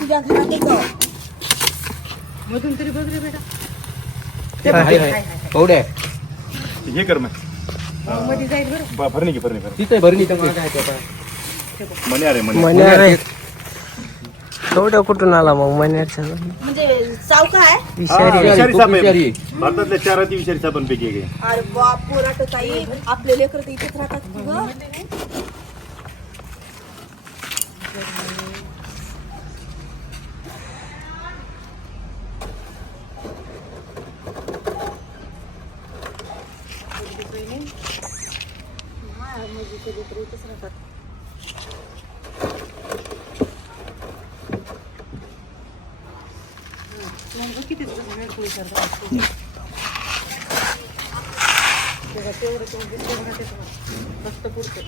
तुझ्या घरात जाऊ मधून तरी बघ रे बेटा. कवड्या हे कर मग मध्ये जाईल बरं. भरणी की भरणी तिथे भरणी मने अरे मने मण्यार कवड्या कुठून आला मग मण्यारच्या म्हणजे सावका आहे. विषारी विषारी साप आहे. विषारी. भारतातल्या 4 अति विषारी सापांपैकी एक आहे. अरे बाप पोराट ताई आपले लेकर तर इथेच राहतात की गं. कितीच पोळी करतात. तेवढं फक्त पुरतं.